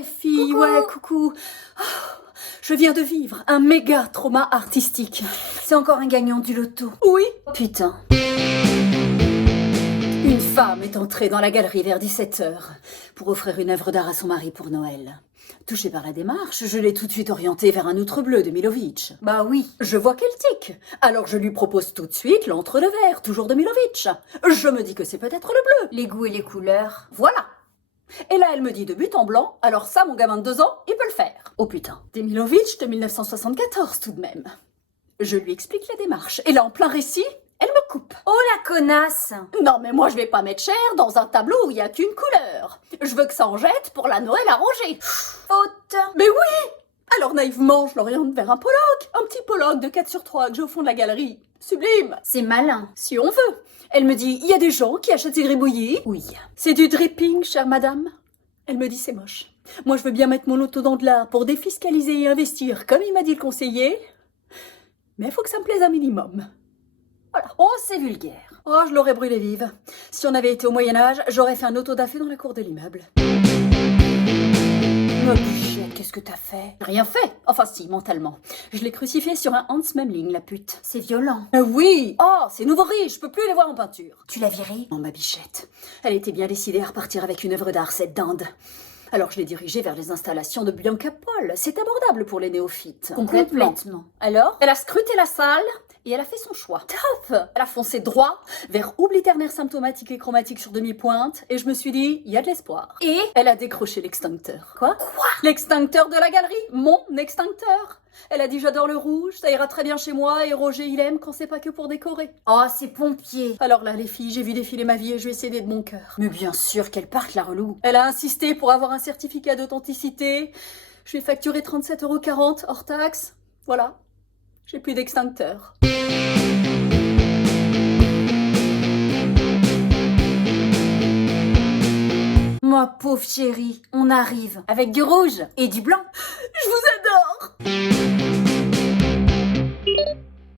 les filles, Coucou. ouais, coucou. Oh, je viens de vivre un méga trauma artistique. C'est encore un gagnant du loto. Oui. Putain. Une femme est entrée dans la galerie vers 17h pour offrir une œuvre d'art à son mari pour Noël. Touchée par la démarche, je l'ai tout de suite orientée vers un outre bleu de Milovic. Bah oui. Je vois qu'elle tique. Alors je lui propose tout de suite l'entre-deux-verres, toujours de Milovic. Je me dis que c'est peut-être le bleu. Les goûts et les couleurs. Voilà. Et là, elle me dit de but en blanc, alors ça, mon gamin de 2 ans, il peut le faire. Oh putain. Des Milovic de 1974 tout de même. Je lui explique la démarche. Et là, en plein récit, elle me coupe. Oh la connasse. Non, mais moi, je vais pas mettre cher dans un tableau où il y a qu'une couleur. Je veux que ça en jette pour la Noël arrangée. Faute. Mais oui. Alors naïvement, je l'oriente vers un Pollock. Un petit Pollock de 4/3 que j'ai au fond de la galerie. Sublime. C'est malin. Si on veut. Elle me dit, il y a des gens qui achètent ces gribouillis. Oui. C'est du dripping, chère madame. Elle me dit, c'est moche. Moi, je veux bien mettre mon loto dans de l'art pour défiscaliser et investir, comme il m'a dit le conseiller. Mais il faut que ça me plaise un minimum. Voilà. Oh, c'est vulgaire. Oh, je l'aurais brûlée vive. Si on avait été au Moyen-Âge, j'aurais fait un auto-da-fé dans la cour de l'immeuble. Ma bichette, qu'est-ce que t'as fait? Rien fait. Enfin si, mentalement. Je l'ai crucifiée sur un Hans Memling, la pute. C'est violent. Oui. Oh, c'est nouveau riche, je peux plus les voir en peinture. Tu l'as virée? Non, ma bichette. Elle était bien décidée à repartir avec une œuvre d'art, cette dinde. Alors je l'ai dirigée vers les installations de Bianca Paul. C'est abordable pour les néophytes. Complètement. Alors, elle a scruté la salle et elle a fait son choix. Top. Elle a foncé droit vers oubli ternaire symptomatique et chromatique sur demi-pointe et je me suis dit, il y a de l'espoir. Et Elle a décroché l'extincteur. Quoi? L'extincteur de la galerie? Mon extincteur. Elle a dit, j'adore le rouge, ça ira très bien chez moi et Roger il aime quand c'est pas que pour décorer. oh, c'est pompier. Alors là, les filles, j'ai vu défiler ma vie et je vais essayer de mon cœur. Mais bien sûr qu'elle parte la relou. Elle a insisté pour avoir un certificat d'authenticité. Je lui ai facturé 37,40 € hors taxe. Voilà. J'ai plus d'extincteur. Ma pauvre chérie, on arrive. Avec du rouge et du blanc. Je vous adore!